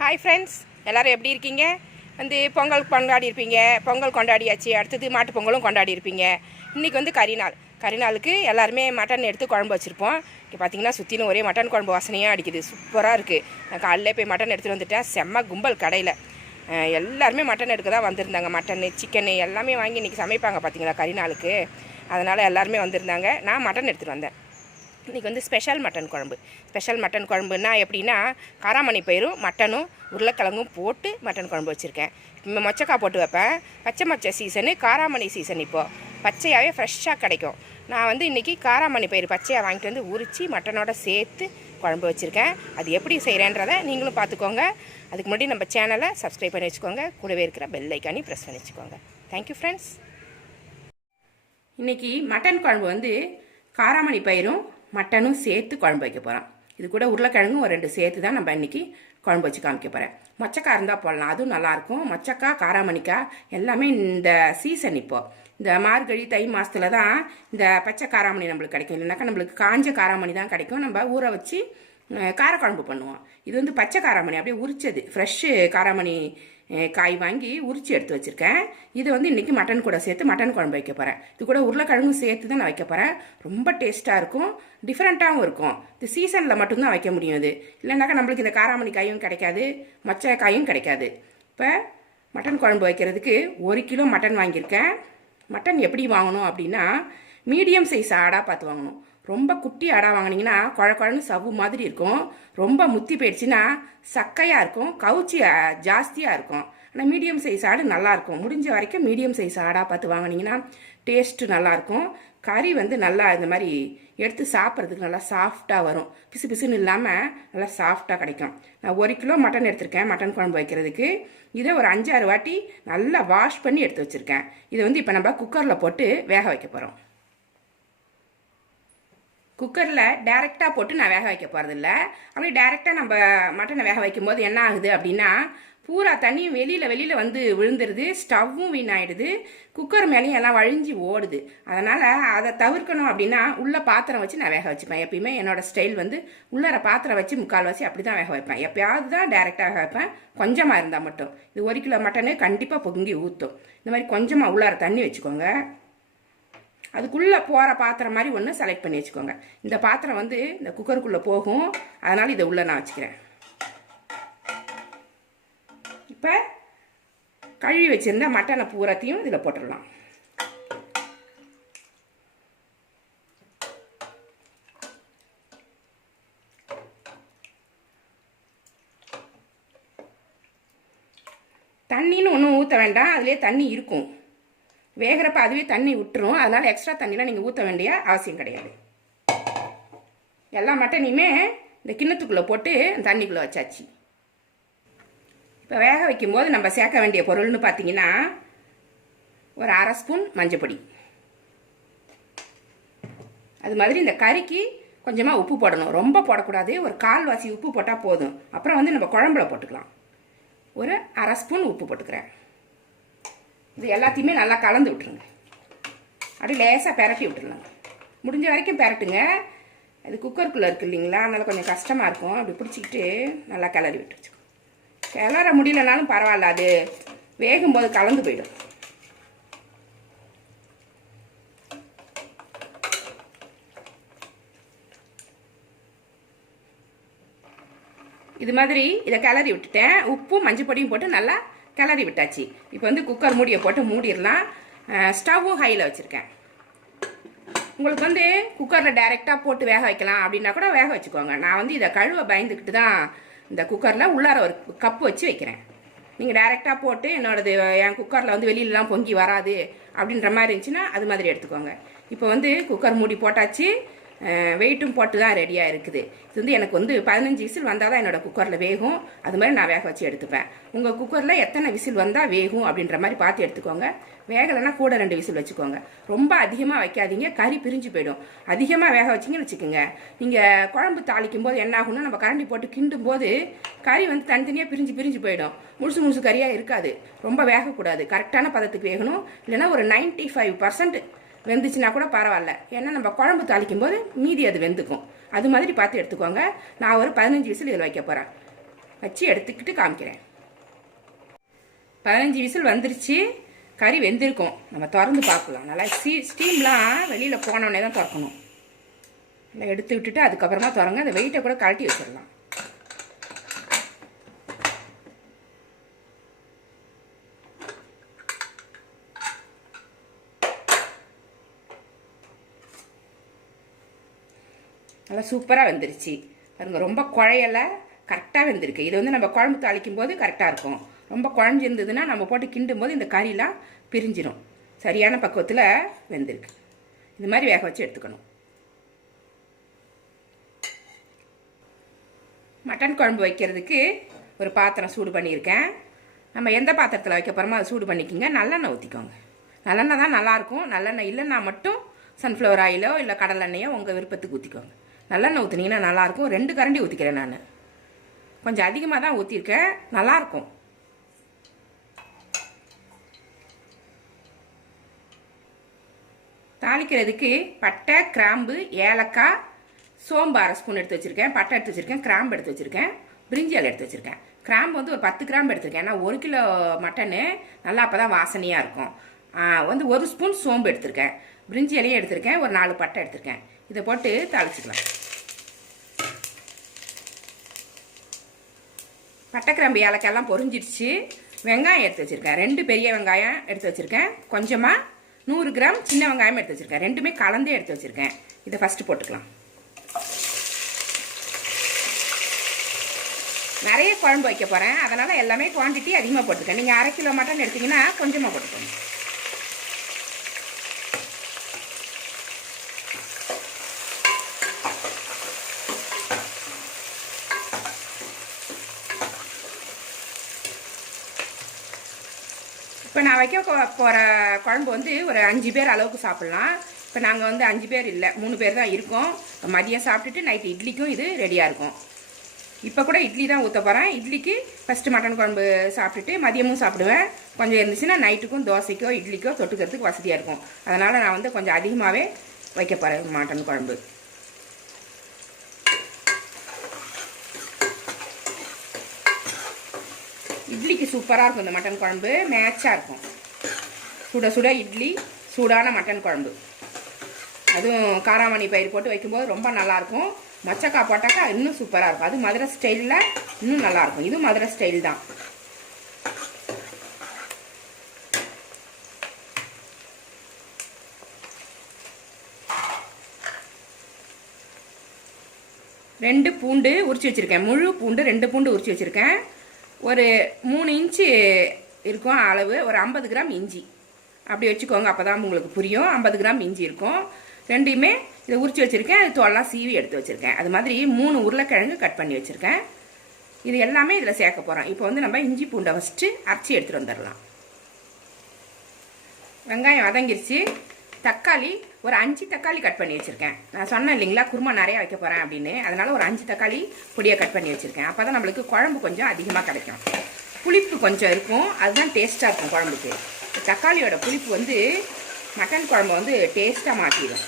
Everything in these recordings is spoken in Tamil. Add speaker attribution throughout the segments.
Speaker 1: ஹாய் ஃப்ரெண்ட்ஸ் எல்லோரும் எப்படி இருக்கீங்க? வந்து பொங்கல் கொண்டாடி இருப்பீங்க பொங்கல் கொண்டாடியாச்சு. அடுத்தது மாட்டு பொங்கலும் கொண்டாடி இருப்பீங்க இன்றைக்கி வந்து கரிநாள் கரிநாளுக்கு எல்லாருமே மட்டன் எடுத்து குழம்பு வச்சுருப்போம். இங்கே பார்த்தீங்கன்னா சுற்றிலும் ஒரே மட்டன் குழம்பு வாசனையாக அடிக்குது. சூப்பராக இருக்குது நான் காலையில் போய் மட்டன் எடுத்துகிட்டு வந்துட்டேன். செம்ம கும்பல் கடையில். எல்லாருமே மட்டன் எடுக்க தான் வந்திருந்தாங்க. மட்டனு சிக்கனு எல்லாமே வாங்கி இன்றைக்கி சமைப்பாங்க பார்த்தீங்களா கரிநாளுக்கு அதனால் எல்லாருமே வந்திருந்தாங்க. நான் மட்டன் எடுத்துகிட்டு வந்தேன். இன்றைக்கி வந்து ஸ்பெஷல் மட்டன் குழம்பு. ஸ்பெஷல் மட்டன் குழம்புனா எப்படின்னா காராமணி பயிரும் மட்டனும் உருளைக்கிழங்கும் போட்டு மட்டன் குழம்பு வச்சுருக்கேன். இப்போ மொச்சக்காய் போட்டு வைப்பேன். பச்சை மொச்சை சீசனு காராமணி சீசன் இப்போது பச்சையாகவே ஃப்ரெஷ்ஷாக கிடைக்கும். நான் வந்து இன்றைக்கி காராமணி பயிர் பச்சையாக வாங்கிட்டு வந்து உரித்து மட்டனோட சேர்த்து குழம்பு வச்சுருக்கேன். அது எப்படி செய்கிறேன்றதை நீங்களும் பார்த்துக்கோங்க. அதுக்கு முன்னாடி நம்ம சேனலை சப்ஸ்கிரைப் பண்ணி வச்சுக்கோங்க. கூடவே இருக்கிற பெல் ஐக்கானி ப்ரெஸ் பண்ணி வச்சுக்கோங்க. தேங்க்யூ ஃப்ரெண்ட்ஸ் இன்றைக்கி மட்டன் குழம்பு வந்து காராமணி பயிரும் மட்டனும் சேர்த்து குழம்பு வைக்க போகிறோம் இது கூட உருளைக்கிழங்கும் ஒரு ரெண்டு சேர்த்து தான் நம்ம இன்றைக்கி குழம்பு வச்சு காமிக்க போகிறேன் மொச்சக்காய் இருந்தால் போடலாம். அதுவும் நல்லாயிருக்கும் மொச்சக்காய் காராமணிக்காய் எல்லாமே இந்த சீசன் இப்போது இந்த மார்கழி தை மாதத்துல தான் இந்த பச்சை காராமணி நம்மளுக்கு கிடைக்கும். இல்லைனாக்கா நம்மளுக்கு காஞ்ச காராமணி தான் கிடைக்கும். நம்ம ஊற வச்சு காரக்குழம்பு பண்ணுவோம். இது வந்து பச்சை காராமணி. அப்படியே உரிச்சது. ஃப்ரெஷ்ஷு காராமணி காய் வாங்கி உரிச்சு எடுத்து வச்சுருக்கேன். இது வந்து இன்றைக்கி மட்டன் கூட சேர்த்து மட்டன் குழம்பு வைக்க போகிறேன் இது கூட உருளைக்கிழங்கும் சேர்த்து தான் நான் வைக்க போகிறேன் ரொம்ப டேஸ்ட்டாக இருக்கும். டிஃப்ரெண்ட்டாகவும் இருக்கும். இது சீசனில் மட்டும்தான் வைக்க முடியும் இது. இல்லைனாக்கா நம்மளுக்கு இந்த காராமணி காயும் கிடைக்காது. மச்ச காயும் கிடைக்காது. இப்போ மட்டன் குழம்பு வைக்கிறதுக்கு ஒரு கிலோ மட்டன் வாங்கியிருக்கேன். மட்டன் எப்படி வாங்கணும் அப்படின்னா மீடியம் சைஸ் ஆடாக பார்த்து வாங்கணும். ரொம்ப குட்டி ஆடாக வாங்கினீங்கன்னா குழ குழன்னு சவ்வு மாதிரி இருக்கும். ரொம்ப முத்தி போயிடுச்சுன்னா சக்கையாக இருக்கும் கவுச்சி ஜாஸ்தியாக இருக்கும். ஆனால் மீடியம் சைஸ் ஆடு நல்லாயிருக்கும் முடிஞ்ச வரைக்கும் மீடியம் சைஸ் ஆடாக பார்த்து வாங்கினீங்கன்னா டேஸ்ட்டு நல்லாயிருக்கும் கறி வந்து நல்லா இந்த மாதிரி எடுத்து சாப்பிட்றதுக்கு நல்லா சாஃப்டாக வரும். பிசு பிசுன்னு இல்லாமல் நல்லா சாஃப்டாக கிடைக்கும். நான் ஒரு கிலோ மட்டன் எடுத்திருக்கேன் மட்டன் குழம்பு வைக்கிறதுக்கு. இதை ஒரு அஞ்சாறு வாட்டி நல்லா வாஷ் பண்ணி எடுத்து வச்சுருக்கேன். இதை வந்து இப்போ நம்ம குக்கரில் போட்டு வேக வைக்க போகிறோம் குக்கரில் டேரெக்டாக போட்டு நான் வேக வைக்க போகிறதில்ல அப்படி டேரெக்டாக நம்ம மட்டனை வேக வைக்கும்போது என்ன ஆகுது அப்படின்னா பூரா தண்ணியும் வெளியில் வெளியில் வந்து விழுந்துருது ஸ்டவ்வும் வீணாயிடுது குக்கர் மேலேயும் எல்லாம் வழிஞ்சி ஓடுது. அதனால் அதை தவிர்க்கணும் அப்படின்னா உள்ள பாத்திரம் வச்சு நான் வேக வச்சுப்பேன். எப்பயுமே என்னோடய ஸ்டைல் வந்து உள்ளார பாத்திரம் வச்சு முக்கால்வாசி அப்படி தான் வேக வைப்பேன். எப்பயாவது தான் டேரெக்டாக வேக வைப்பேன். கொஞ்சமாக இருந்தால் மட்டும். இது ஒரு கிலோ மட்டனு கண்டிப்பாக பொங்கி ஊற்றும் இந்த மாதிரி கொஞ்சமாக உள்ளார தண்ணி வச்சுக்கோங்க. அதுக்குள்ளே போகிற பாத்திரம் மாதிரி ஒன்று செலக்ட் பண்ணி வச்சுக்கோங்க. இந்த பாத்திரம் வந்து இந்த குக்கருக்குள்ளே போகும். அதனால் இதை உள்ளே நான் வச்சுக்கிறேன். இப்போ கழுவி வச்சுருந்த மட்டனை பூரத்தையும் இதில் போட்டுடலாம். தண்ணின்னு ஒன்றும் ஊற்ற வேண்டாம். அதுலேயே தண்ணி இருக்கும். வேகிறப்ப அதுவே தண்ணி விட்டுரும். அதனால் எக்ஸ்ட்ரா தண்ணிலாம் நீங்கள் ஊற்ற வேண்டிய அவசியம் கிடையாது. எல்லா மட்டனையுமே இந்த கிண்ணத்துக்குள்ளே போட்டு தண்ணிக்குள்ளே வச்சாச்சு. இப்போ வேக வைக்கும்போது நம்ம சேர்க்க வேண்டிய பொருள்னு பார்த்தீங்கன்னா ஒரு அரை ஸ்பூன் மஞ்சப்பொடி அது மாதிரி இந்த கறிக்கு கொஞ்சமாக உப்பு போடணும். ரொம்ப போடக்கூடாது. ஒரு கால்வாசி உப்பு போட்டால் போதும். அப்புறம் வந்து நம்ம குழம்புல போட்டுக்கலாம். ஒரு அரை ஸ்பூன் உப்பு போட்டுக்கிறேன். இது எல்லாத்தையுமே நல்லா கலந்து விட்டுருங்க. அப்படியே லேசாக பரட்டி விட்டுருலாங்க முடிஞ்ச வரைக்கும் பரட்டுங்க. அது குக்கருக்குள்ளே இருக்கு இல்லைங்களா? அதனால் கொஞ்சம் கஷ்டமாக இருக்கும். அப்படி பிடிச்சிக்கிட்டு நல்லா கிளறி விட்டுருச்சு கிளற முடியலனாலும் பரவாயில்ல. அது வேகும்போது கலந்து போயிடும். இது மாதிரி இதை கிளறி விட்டுட்டேன். உப்பும் மஞ்சள் பொடியும் போட்டு நல்லா கிளறி விட்டாச்சு. இப்போ வந்து குக்கர் மூடியை போட்டு மூடிடலாம். ஸ்டவ்வும் ஹையில் வச்சுருக்கேன். உங்களுக்கு வந்து குக்கரில் டைரெக்டாக போட்டு வேக வைக்கலாம் அப்படின்னா கூட வேக வச்சுக்கோங்க. நான் வந்து இதை கழுவ பயந்துக்கிட்டு தான் இந்த குக்கரில் உள்ளார ஒரு கப்பு வச்சு வைக்கிறேன். நீங்கள் டைரெக்டாக போட்டு என்னோடது என் குக்கரில் வந்து வெளியிலலாம் பொங்கி வராது அப்படின்ற மாதிரி இருந்துச்சுன்னா அது மாதிரி எடுத்துக்கோங்க. இப்போ வந்து குக்கர் மூடி போட்டாச்சு. வெயிட்டும் போட்டு தான் ரெடியாக இருக்குது. இது வந்து எனக்கு வந்து பதினஞ்சு விசில் வந்தால் தான் என்னோட குக்கரில் வேகும். அது மாதிரி நான் வேக வச்சு எடுத்துப்பேன். உங்கள் குக்கரில் எத்தனை விசில் வந்தால் வேகும் அப்படின்ற மாதிரி பார்த்து எடுத்துக்கோங்க. வேகலைன்னா கூட ரெண்டு விசில் வச்சுக்கோங்க. ரொம்ப அதிகமாக வைக்காதீங்க. கறி பிரிஞ்சு போயிடும். அதிகமாக வேக வச்சிங்கன்னு வச்சுக்கோங்க. நீங்கள் குழம்பு தாளிக்கும் போது என்ன ஆகும்னா நம்ம கரண்டி போட்டு கிண்டும் போது கறி வந்து தனித்தனியாக பிரிஞ்சு பிரிஞ்சு போயிடும். முழுசு முழுசு கறியாக இருக்காது. ரொம்ப வேகக்கூடாது. கரெக்டான பதத்துக்கு வேகணும். இல்லைன்னா ஒரு நைன்ட்டி ஃபைவ் பர்சன்ட் வெந்துச்சுன்னா கூட பரவாயில்ல. ஏன்னா நம்ம குழம்பு தாளிக்கும் போது மீதி அது வெந்துக்கும். அது மாதிரி பார்த்து எடுத்துக்கோங்க. நான் ஒரு பதினஞ்சு விசில் இதில் வைக்க போகிறேன் வச்சு எடுத்துக்கிட்டு காமிக்கிறேன். பதினஞ்சு விசில் வந்துருச்சு. கறி வெந்திருக்கும். நம்ம திறந்து பார்க்கலாம். நல்லா ஸ்டீ ஸ்டீம்லாம் வெளியில் போனோடனே தான் திறக்கணும். நல்லா எடுத்து விட்டுட்டு அதுக்கப்புறமா திறங்க அந்த வெயிட்டை கூட கழட்டி வச்சிடலாம். நல்லா சூப்பராக வெந்துருச்சு. பாருங்கள் ரொம்ப குழையலை கரெக்டாக வெந்திருக்கு. இது வந்து நம்ம குழம்பு தாளிக்கும் போது கரெக்டாக இருக்கும். ரொம்ப குழஞ்சிருந்ததுன்னா நம்ம போட்டு கிண்டும் போது இந்த கறிலாம் பிரிஞ்சிடும் சரியான பக்குவத்தில் வெந்திருக்கு. இந்த மாதிரி வேக வச்சு எடுத்துக்கணும். மட்டன் குழம்பு வைக்கிறதுக்கு ஒரு பாத்திரம் சூடு பண்ணியிருக்கேன். நம்ம எந்த பாத்திரத்தில் வைக்க போகிறோமோ அதை சூடு பண்ணிக்கோங்க. நல்லெண்ணெய் ஊற்றிக்கோங்க நல்லெண்ணெய் தான் நல்லாயிருக்கும் நல்லெண்ணெய் இல்லைன்னா மட்டும் சன்ஃப்ளவர் ஆயிலோ இல்லை கடலெண்ணெயோ உங்கள் விருப்பத்துக்கு ஊற்றிக்கோங்க நல்லெண்ணெய் ஊற்றுனீங்கன்னா நல்லாயிருக்கும். ரெண்டு கரண்டி ஊற்றிக்கிறேன் நான். கொஞ்சம் அதிகமாக தான் ஊற்றிருக்கேன் நல்லாயிருக்கும். தாளிக்கிறதுக்கு பட்டை கிராம்பு ஏலக்காய் சோம்பு அரை ஸ்பூன் எடுத்து வச்சுருக்கேன். பட்டை எடுத்து வச்சுருக்கேன். கிராம்பு எடுத்து வச்சுருக்கேன். பிரிஞ்சால் எடுத்து வச்சுருக்கேன். கிராம்பு வந்து ஒரு பத்து கிராம்பு எடுத்திருக்கேன். ஏன்னா ஒரு கிலோ மட்டனு நல்லா அப்போ தான் வாசனையாக இருக்கும் வந்து ஒரு ஸ்பூன் சோம்பு எடுத்திருக்கேன். பிரிஞ்சி இலையும் எடுத்திருக்கேன். ஒரு நாலு பட்டை எடுத்திருக்கேன். இதை போட்டு தாளிச்சிக்கலாம். பட்டைக்கிரம்பு கிராம்பு ஏலக்காயெல்லாம் பொறிஞ்சிடுச்சு வெங்காயம் எடுத்து வச்சுருக்கேன். ரெண்டு பெரிய வெங்காயம் எடுத்து வச்சுருக்கேன். கொஞ்சமாக நூறு கிராம் சின்ன வெங்காயம் எடுத்து வச்சுருக்கேன். ரெண்டுமே கலந்தே எடுத்து வச்சுருக்கேன். இதை ஃபஸ்ட்டு போட்டுக்கலாம். நிறைய குழம்பு வைக்க போகிறேன் அதனால் எல்லாமே குவான்டிட்டி அதிகமாக போட்டுருக்கேன் நீங்கள் அரை கிலோ மட்டன் எடுத்தீங்கன்னா கொஞ்சமாக போட்டுக்கோங்க இப்போ நான் வைக்க போகிற குழம்பு வந்து ஒரு அஞ்சு பேர் அளவுக்கு சாப்பிட்லாம். இப்போ நாங்கள் வந்து அஞ்சு பேர் இல்லை மூணு பேர் தான் இருக்கோம். மதியம் சாப்பிட்டுட்டு நைட்டு இட்லிக்கும் இது ரெடியாக இருக்கும். இப்போ கூட இட்லி தான் ஊற்ற போகிறேன் இட்லிக்கு ஃபஸ்ட்டு மட்டன் குழம்பு சாப்பிட்டுட்டு மதியமும் சாப்பிடுவேன். கொஞ்சம் இருந்துச்சுன்னா நைட்டுக்கும் தோசைக்கோ இட்லிக்கோ தொட்டுக்கிறதுக்கு வசதியாக இருக்கும். அதனால் நான் வந்து கொஞ்சம் அதிகமாகவே வைக்க போகிறேன் மட்டன் குழம்பு. இட்லிக்கு சூப்பராக இருக்கும் இந்த மட்டன் குழம்பு. மேட்சாக இருக்கும். சுட சுட இட்லி சூடான மட்டன் குழம்பு. அதுவும் காராமணி பயிர் போட்டு வைக்கும்போது ரொம்ப நல்லாயிருக்கும். மச்சக்காய் போட்டாக்கா இன்னும் சூப்பராக இருக்கும். அது மதுரை ஸ்டைலில் இன்னும் நல்லாயிருக்கும். இது மதுரை ஸ்டைல் தான். ரெண்டு பூண்டு உரிச்சு வச்சுருக்கேன். முழு பூண்டு ரெண்டு பூண்டு உரிச்சு வச்சுருக்கேன். ஒரு மூணு இன்ச்சு இருக்கும் அளவு ஒரு ஐம்பது கிராம் இஞ்சி. அப்படி வச்சுக்கோங்க அப்போ தான் உங்களுக்கு புரியும். ஐம்பது கிராம் இஞ்சி இருக்கும். ரெண்டையுமே இதை உரிச்சு வச்சுருக்கேன். அது தோல்லாம் சீவி எடுத்து வச்சுருக்கேன். அது மாதிரி மூணு உருளைக்கிழங்கு கட் பண்ணி வச்சுருக்கேன். இது எல்லாமே இதில் சேர்க்க போகிறோம் இப்போ வந்து நம்ம இஞ்சி பூண்டை ஃபஸ்ட்டு அரைச்சி எடுத்துகிட்டு வந்துடலாம். வெங்காயம் வதங்கிருச்சு. தக்காளி ஒரு அஞ்சு தக்காளி கட் பண்ணி வச்சுருக்கேன். நான் சொன்னேன் இல்லைங்களா குருமா நிறையா வைக்க போகிறேன் அப்படின்னு. அதனால் ஒரு அஞ்சு தக்காளி பொடியாக கட் பண்ணி வச்சுருக்கேன். அப்போ தான் நம்மளுக்கு குழம்பு கொஞ்சம் அதிகமாக கிடைக்கும். புளிப்பு கொஞ்சம் இருக்கும். அதுதான் டேஸ்ட்டாக இருக்கும் குழம்புக்கு. தக்காளியோட புளிப்பு வந்து மட்டன் குழம்பு வந்து டேஸ்ட்டாக மாற்றிடும்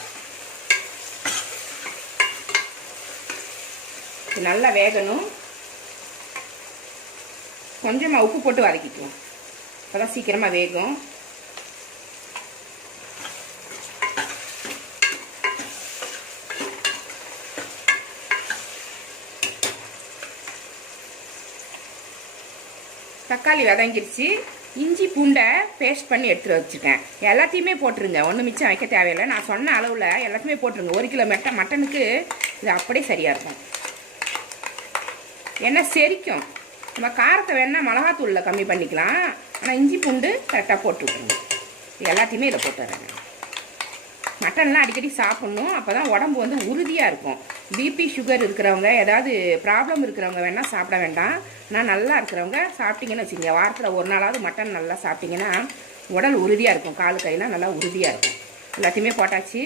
Speaker 1: இது நல்லா வேகணும். கொஞ்சமாக உப்பு போட்டு வதக்கிக்குவோம். அப்போ தான் சீக்கிரமாக வேகும். தக்காளி வதங்கிருச்சு. இஞ்சி பூண்டை பேஸ்ட் பண்ணி எடுத்து வச்சுருக்கேன் எல்லாத்தையுமே போட்டுருங்க. ஒன்றும் மிச்சம் வைக்க தேவையில்லை. நான் சொன்ன அளவில் எல்லாத்தையுமே போட்டுருங்க. ஒரு கிலோ மட்டன் மட்டனுக்கு இது அப்படியே சரியாக இருக்கும். ஏன்னா செரிக்கும். நம்ம காரத்தை வேணால் மிளகாத்தூளில் கம்மி பண்ணிக்கலாம். ஆனால் இஞ்சி பூண்டு கரெக்டாக போட்டு விட்ருங்க எல்லாத்தையுமே இதை போட்டுறேன் மட்டன்லாம் அடிக்கடி சாப்பிட்ணும். அப்போ தான் உடம்பு வந்து உறுதியாக இருக்கும். பிபி சுகர் இருக்கிறவங்க ஏதாவது ப்ராப்ளம் இருக்கிறவங்க வேணால் சாப்பிட வேண்டாம். நான் நல்லா இருக்கிறவங்க சாப்பிட்டீங்கன்னு வச்சுக்கோங்க. வாரத்தில் ஒரு நாளாவது மட்டன் நல்லா சாப்பிட்டிங்கன்னா உடல் உறுதியாக இருக்கும். கால் கையெல்லாம் நல்லா உறுதியாக இருக்கும். எல்லாத்தையுமே போட்டாச்சு.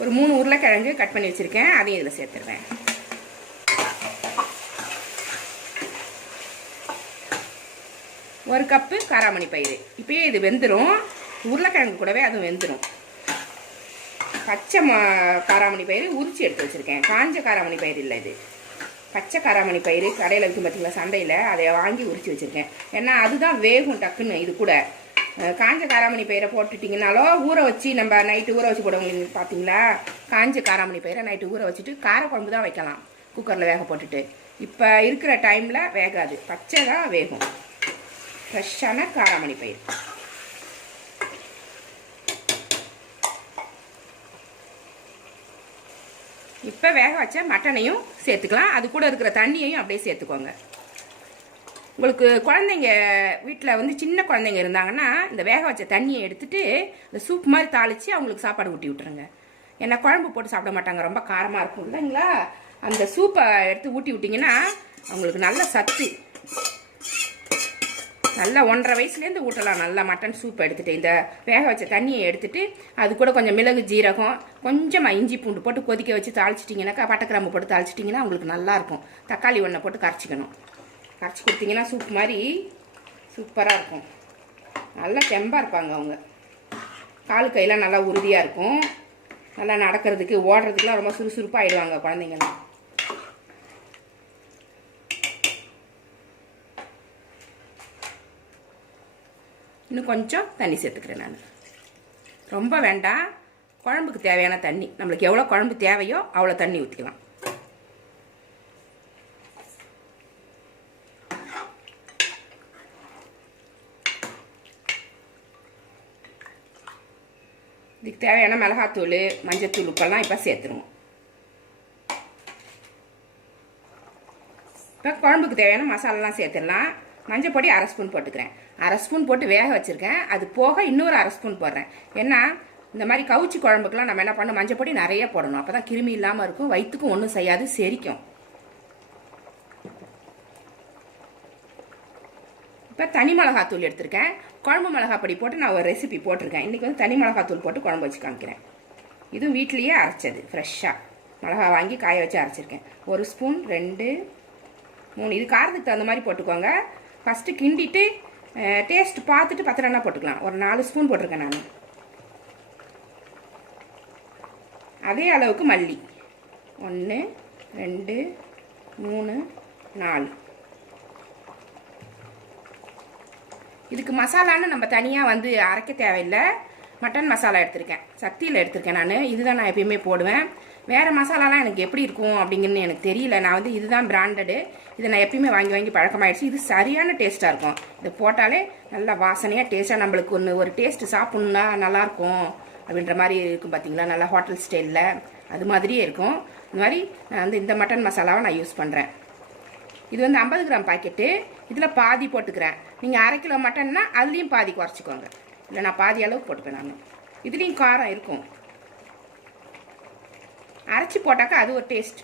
Speaker 1: ஒரு மூணு உருளைக்கிழங்கு கட் பண்ணி வச்சுருக்கேன். அதையும் இதில் சேர்த்துருவேன். ஒரு கப்பு காராமணி பயிறு. இப்பயே இது வெந்துடும் உருளைக்கிழங்கு கூடவே அதுவும் வெந்துடும் பச்சை மா காராமணி பயிறு உரிச்சு எடுத்து வச்சுருக்கேன். காஞ்ச காராமணி பயிறு இல்லை இது. பச்சை காராமணி பயிறு கடையில் விற்கும் பார்த்திங்களா சந்தையில். அதை வாங்கி உரிச்சு வச்சுருக்கேன். ஏன்னா அதுதான் வேகும் டக்குன்னு இது கூட. காஞ்ச காராமணி பயிரை போட்டுட்டிங்கனாலோ ஊற வச்சு நம்ம நைட்டு ஊற வச்சு போடுவோம் பார்த்தீங்களா காஞ்ச காராமணி பயிரை நைட்டு ஊற வச்சுட்டு காரக்குழம்பு தான் வைக்கலாம். குக்கரில் வேக போட்டுட்டு. இப்போ இருக்கிற டைமில் வேகாது. பச்சை தான் வேகும். ஃப்ரெஷ்ஷான காராமணி பயிர். இப்போ வேக வச்ச மட்டனையும் சேர்த்துக்கலாம். அது கூட இருக்கிற தண்ணியையும் அப்படியே சேர்த்துக்கோங்க. உங்களுக்கு குழந்தைங்க வீட்டில் வந்து சின்ன குழந்தைங்க இருந்தாங்கன்னா இந்த வேக வச்ச தண்ணியை எடுத்துட்டு இந்த சூப் மாதிரி தாளித்து அவங்களுக்கு சாப்பாடு ஊட்டி விட்டுருங்க. ஏன்னா குழம்பு போட்டு சாப்பிட மாட்டாங்க. ரொம்ப காரமாக இருக்கும் இல்லைங்களா? அந்த சூப்பை எடுத்து ஊட்டி விட்டிங்கன்னா அவங்களுக்கு நல்ல சத்து. நல்லா ஒன்றரை வயசுலேருந்து ஊட்டலாம். நல்லா மட்டன் சூப் எடுத்துகிட்டு இந்த வேக வச்ச தண்ணியை எடுத்துகிட்டு அது கூட கொஞ்சம் மிளகு ஜீரகம் கொஞ்சமாக இஞ்சி பூண்டு போட்டு கொதிக்க வச்சு தாளிச்சிட்டிங்கனாக்கா பட்டைக்கிராம்பு போட்டு தாளிச்சிட்டிங்கன்னா உங்களுக்கு நல்லாயிருக்கும் தக்காளி ஒன்றை போட்டு கரைச்சிக்கணும். கரைச்சி கொடுத்தீங்கன்னா சூப் மாதிரி சூப்பராக இருக்கும். நல்லா தெம்பாக இருப்பாங்க அவங்க. கால் கையெல்லாம் நல்லா உறுதியாக இருக்கும். நல்லா நடக்கிறதுக்கு ஓடுறதுக்குலாம் ரொம்ப சுறுசுறுப்பாக ஆகிடுவாங்க குழந்தைங்கலாம் இன்னும் கொஞ்சம் தண்ணி சேர்த்துக்கிறேன் நான். ரொம்ப வேண்டாம். குழம்புக்கு தேவையான தண்ணி. நம்மளுக்கு எவ்வளோ குழம்பு தேவையோ அவ்வளோ தண்ணி ஊற்றிக்கலாம். இதுக்கு தேவையான மிளகாத்தூள் மஞ்சத்தூள் உப்பெல்லாம் இப்போ சேர்த்துருவோம். இப்போ குழம்புக்கு தேவையான மசாலாலாம் சேர்த்துடலாம். மஞ்சள் பொடி அரை ஸ்பூன் போட்டுக்கிறேன். அரை ஸ்பூன் போட்டு வேக வச்சுருக்கேன். அது போக இன்னொரு அரை ஸ்பூன் போடுறேன். ஏன்னா இந்த மாதிரி கவுச்சி குழம்புக்கெலாம் நம்ம என்ன பண்ணணும்? மஞ்சள் பொடி நிறைய போடணும். அப்போ தான் கிருமி இல்லாமல் இருக்கும். வயிற்றுக்கும் ஒன்றும் செய்யாது செரிக்கும். இப்போ தனி மிளகாத்தூள் எடுத்திருக்கேன். குழம்பு மிளகா பொடி போட்டு நான் ஒரு ரெசிபி போட்டிருக்கேன். இன்றைக்கி வந்து தனி மிளகாத்தூள் போட்டு குழம்பு வச்சு காமிக்கிறேன். இதுவும் வீட்லேயே அரைச்சது ஃப்ரெஷ்ஷாக மிளகா வாங்கி காய வச்சு அரைச்சிருக்கேன். ஒரு ஸ்பூன் ரெண்டு மூணு. இது காரத்துக்கு தகுந்த மாதிரி போட்டுக்கோங்க. ஃபஸ்ட்டு கிண்டிட்டு டேஸ்ட் பார்த்துட்டு பத்திரம்னா போட்டுக்கலாம். ஒரு நாலு ஸ்பூன் போட்டிருக்கேன் நான். அதே அளவுக்கு மல்லி. ஒன்று ரெண்டு மூணு நாலு. இதுக்கு மசாலான்னு நம்ம தனியாக வந்து அரைக்க தேவையில்லை. மட்டன் மசாலா எடுத்திருக்கேன். சக்தியில் எடுத்திருக்கேன் நான். இதுதான் நான் எப்பயுமே போடுவேன். வேறு மசாலாலாம் எனக்கு எப்படி இருக்கும் அப்படிங்கிறது எனக்கு தெரியல. நான் வந்து இதுதான் பிராண்டடு இதை நான் எப்பயுமே வாங்கி வாங்கி பழக்கமாயிடுச்சு. இது சரியான டேஸ்ட்டாக இருக்கும். இதை போட்டாலே நல்லா வாசனையாக டேஸ்ட்டாக நம்மளுக்கு ஒன்று ஒரு டேஸ்ட்டு சாப்பிட்ணுன்னா நல்லாயிருக்கும் அப்படின்ற மாதிரி இருக்கும் பார்த்தீங்களா நல்லா ஹோட்டல் ஸ்டைலில் அது மாதிரியே இருக்கும். இந்த மாதிரி நான் வந்து இந்த மட்டன் மசாலாவை நான் யூஸ் பண்ணுறேன் இது வந்து ஐம்பது கிராம் பாக்கெட்டு இதில் பாதி போட்டுக்கிறேன். நீங்கள் அரை கிலோ மட்டன்னா அதுலேயும் பாதி குறைச்சிக்கோங்க. இல்லை நான் பாதி அளவுக்கு போட்டுப்பேன் நான். இதுலேயும் காரம் இருக்கும். அரைச்சி போட்டாக்கா அது ஒரு டேஸ்ட்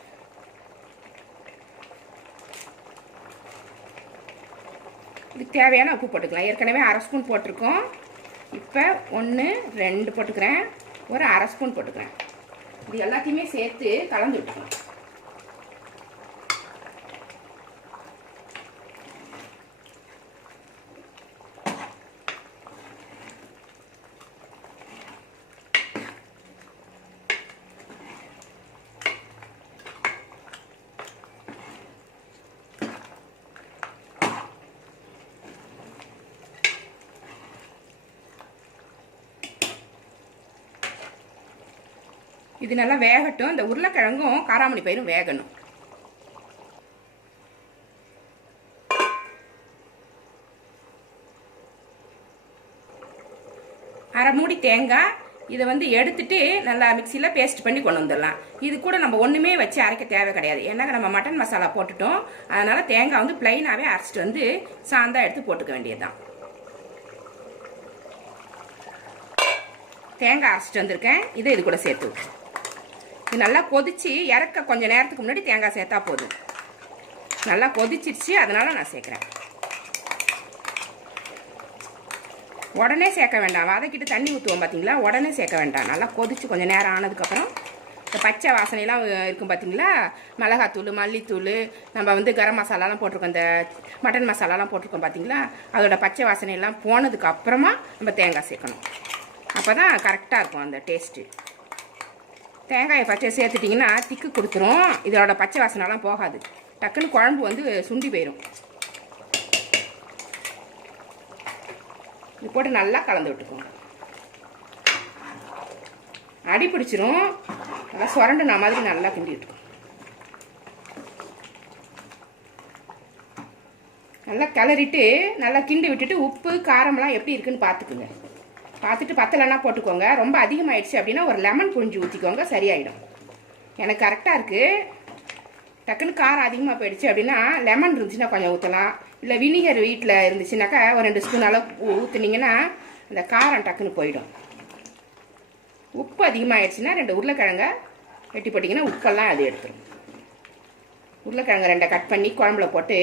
Speaker 1: இதுக்கு தேவையான உப்பு போட்டுக்கலாம். ஏற்கனவே அரை ஸ்பூன் போட்டிருக்கோம். இப்போ ஒன்று ரெண்டு போட்டுக்கிறேன். ஒரு அரை ஸ்பூன் போட்டுக்கிறேன். இது எல்லாத்தையுமே சேர்த்து கலந்து விட்டுக்கலாம். இது நல்லா வேகட்டும். இந்த உருளைக்கிழங்கும் காராமணி பயிரும் வேகணும். அரை மூடி தேங்காய். இதை வந்து எடுத்துட்டு நல்லா மிக்சியில் பேஸ்ட் பண்ணி கொண்டு வந்துடலாம். இது கூட நம்ம ஒன்றுமே வச்சு அரைக்க தேவை கிடையாது. ஏன்னா நம்ம மட்டன் மசாலா போட்டுட்டோம். அதனால் தேங்காய் வந்து பிளைனாகவே அரைச்சிட்டு வந்து சாந்தா எடுத்து போட்டுக்க வேண்டியதுதான். தேங்காய் அரைச்சிட்டு வந்திருக்கேன். இதை இது கூட சேர்த்து இது நல்லா கொதிச்சு இறக்க கொஞ்சம் நேரத்துக்கு முன்னாடி தேங்காய் சேர்த்தா போதும். நல்லா கொதிச்சிருச்சு அதனால நான் சேர்க்குறேன். உடனே சேர்க்க வேண்டாம். வதக்கிட்டு தண்ணி ஊற்றுவோம் பார்த்தீங்களா உடனே சேர்க்க வேண்டாம். நல்லா கொதிச்சு கொஞ்சம் நேரம் ஆனதுக்கப்புறம் இந்த பச்சை வாசனையெல்லாம் இருக்கும் பார்த்தீங்களா மிளகாத்தூள் மல்லித்தூள் நம்ம வந்து கரம் மசாலாலாம் போட்டிருக்கோம். இந்த மட்டன் மசாலாலாம் போட்டிருக்கோம் பார்த்தீங்களா அதோட பச்சை வாசனையெல்லாம் போனதுக்கு அப்புறமா நம்ம தேங்காய் சேர்க்கணும். அப்போ தான் கரெக்டாக இருக்கும் அந்த டேஸ்ட்டு தேங்காயை பச்சை சேர்த்துட்டிங்கன்னா திக்கு கொடுத்துரும். இதோட பச்சை வாசனைலாம் போகாது. டக்குன்னு குழம்பு வந்து சுண்டி போயிடும் இது போட்டு நல்லா கலந்து விட்டுக்கோங்க. அடி பிடிச்சிரும். நல்லா சுரண்டுன மாதிரி நல்லா கிண்டி விட்டுக்கோங்க. நல்லா கிளறிட்டு நல்லா கிண்டி விட்டுட்டு உப்பு காரம்லாம் எப்படி இருக்குன்னு பார்த்துக்குங்க. பார்த்துட்டு பத்தலைன்னா போட்டுக்கோங்க. ரொம்ப அதிகமாகிடுச்சு அப்படின்னா ஒரு லெமன் புழிஞ்சு ஊற்றிக்கோங்க சரியாயிடும். எனக்கு கரெக்டாக இருக்குது டக்குன்னு காரம் அதிகமாக போயிடுச்சு அப்படின்னா லெமன் இருந்துச்சுன்னா கொஞ்சம் ஊற்றலாம் இல்லை வினிகர் வீட்டில் இருந்துச்சுனாக்கா ஒரு ரெண்டு ஸ்பூன் அளவு ஊற்றுனீங்கன்னா அந்த காரம் டக்குன்னு போயிடும். உப்பு அதிகமாகிடுச்சுன்னா ரெண்டு உருளைக்கிழங்க வெட்டி போட்டிங்கன்னா உப்பெல்லாம் அது எடுத்துரும். உருளைக்கிழங்கு ரெண்டை கட் பண்ணி குழம்புல போட்டு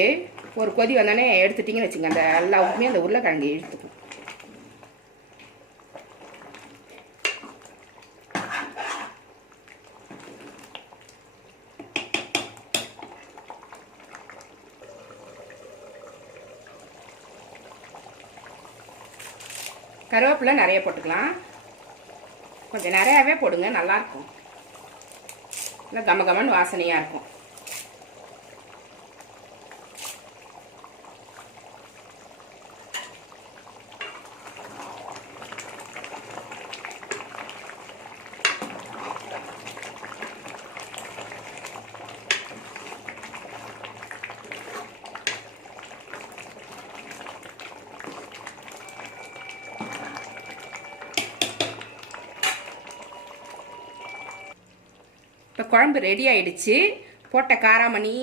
Speaker 1: ஒரு கொதி வந்தோடனே எடுத்துட்டிங்கன்னு வச்சுங்க அந்த எல்லா உப்புமே அந்த உருளைக்கிழங்கு இழுத்துக்கும். கருவேப்பிலை நிறைய போட்டுக்கலாம். கொஞ்சம் நிறையாவே போடுங்க நல்லாயிருக்கும் நல்லா கம கமன்னு வாசனையாக இருக்கும். இப்போ குழம்பு ரெடி ஆயிடுச்சு. போட்ட காராமணி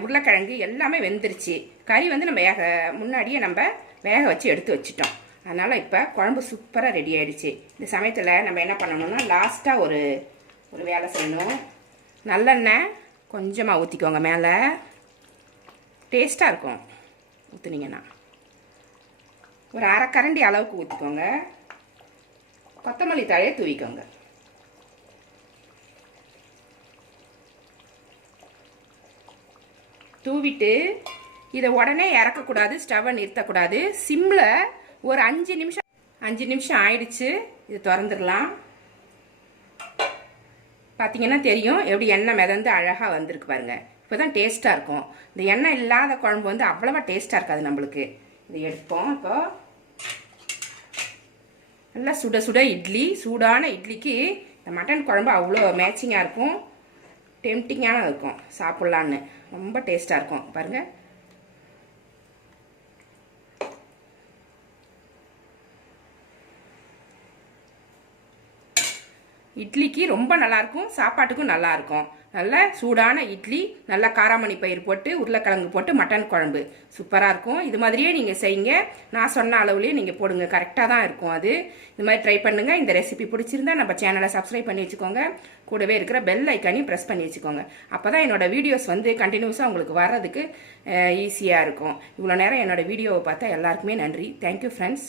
Speaker 1: உருளைக்கிழங்கு எல்லாமே வெந்துருச்சு. கறி வந்து நம்ம வேக முன்னாடியே நம்ம வேக வச்சு எடுத்து வச்சிட்டோம். அதனால் இப்போ குழம்பு சூப்பராக ரெடி ஆயிடுச்சு. இந்த சமயத்தில் நம்ம என்ன பண்ணணும்னா லாஸ்ட்டாக ஒரு ஒரு வேலை செய்யணும். நல்லெண்ணெய் கொஞ்சமாக ஊற்றிக்கோங்க மேலே. டேஸ்ட்டாக இருக்கும் ஊற்றுனீங்கன்னா ஒரு அரைக்கரண்டி அளவுக்கு ஊற்றிக்கோங்க கொத்தமல்லி தழையை தூவிக்கோங்க. தூவிட்டு இதை உடனே இறக்கக்கூடாது ஸ்டவ்வை நிறுத்தக்கூடாது. சிம்மில் ஒரு அஞ்சு நிமிஷம் அஞ்சு நிமிஷம் ஆயிடுச்சு. இது திறந்துடலாம். பார்த்தீங்கன்னா தெரியும் எப்படி எண்ணெய் மிதந்து அழகாக வந்திருக்கு பாருங்க. இப்போ தான் டேஸ்ட்டாக இருக்கும். இந்த எண்ணெய் இல்லாத குழம்பு வந்து அவ்வளவா டேஸ்ட்டாக இருக்காது நம்மளுக்கு. இது எடுப்போம். இப்போ நல்லா சுட சுட இட்லி சூடான இட்லிக்கு இந்த மட்டன் குழம்பு அவ்வளோ மேட்சிங்காக இருக்கும். டெம்டிங்கான இருக்கும். சாப்பிட்லான்னு ரொம்ப டேஸ்ட்டாக இருக்கும். பாருங்கள் இட்லிக்கு ரொம்ப நல்லாயிருக்கும் சாப்பாட்டுக்கும் நல்லாயிருக்கும் நல்ல சூடான இட்லி நல்ல காராமணி பயிர் போட்டு உருளைக்கிழங்கு போட்டு மட்டன் குழம்பு. சூப்பராக இருக்கும். இது மாதிரியே நீங்கள் செய்யுங்க. நான் சொன்ன அளவுலேயே நீங்கள் போடுங்க. கரெக்டாக தான் இருக்கும் அது. இது மாதிரி ட்ரை பண்ணுங்கள் இந்த ரெசிபி பிடிச்சிருந்தா நம்ம சேனலை சப்ஸ்கிரைப் பண்ணி வச்சுக்கோங்க. கூடவே இருக்கிற பெல் ஐக்கானையும் ப்ரெஸ் பண்ணி வச்சுக்கோங்க. அப்போ தான் என்னோட வீடியோஸ் வந்து கண்டினியூஸாக உங்களுக்கு வர்றதுக்கு ஈஸியாக இருக்கும். இவ்வளோ நேரம் என்னோடய வீடியோவை பார்த்தா எல்லாருக்குமே நன்றி. Thank you friends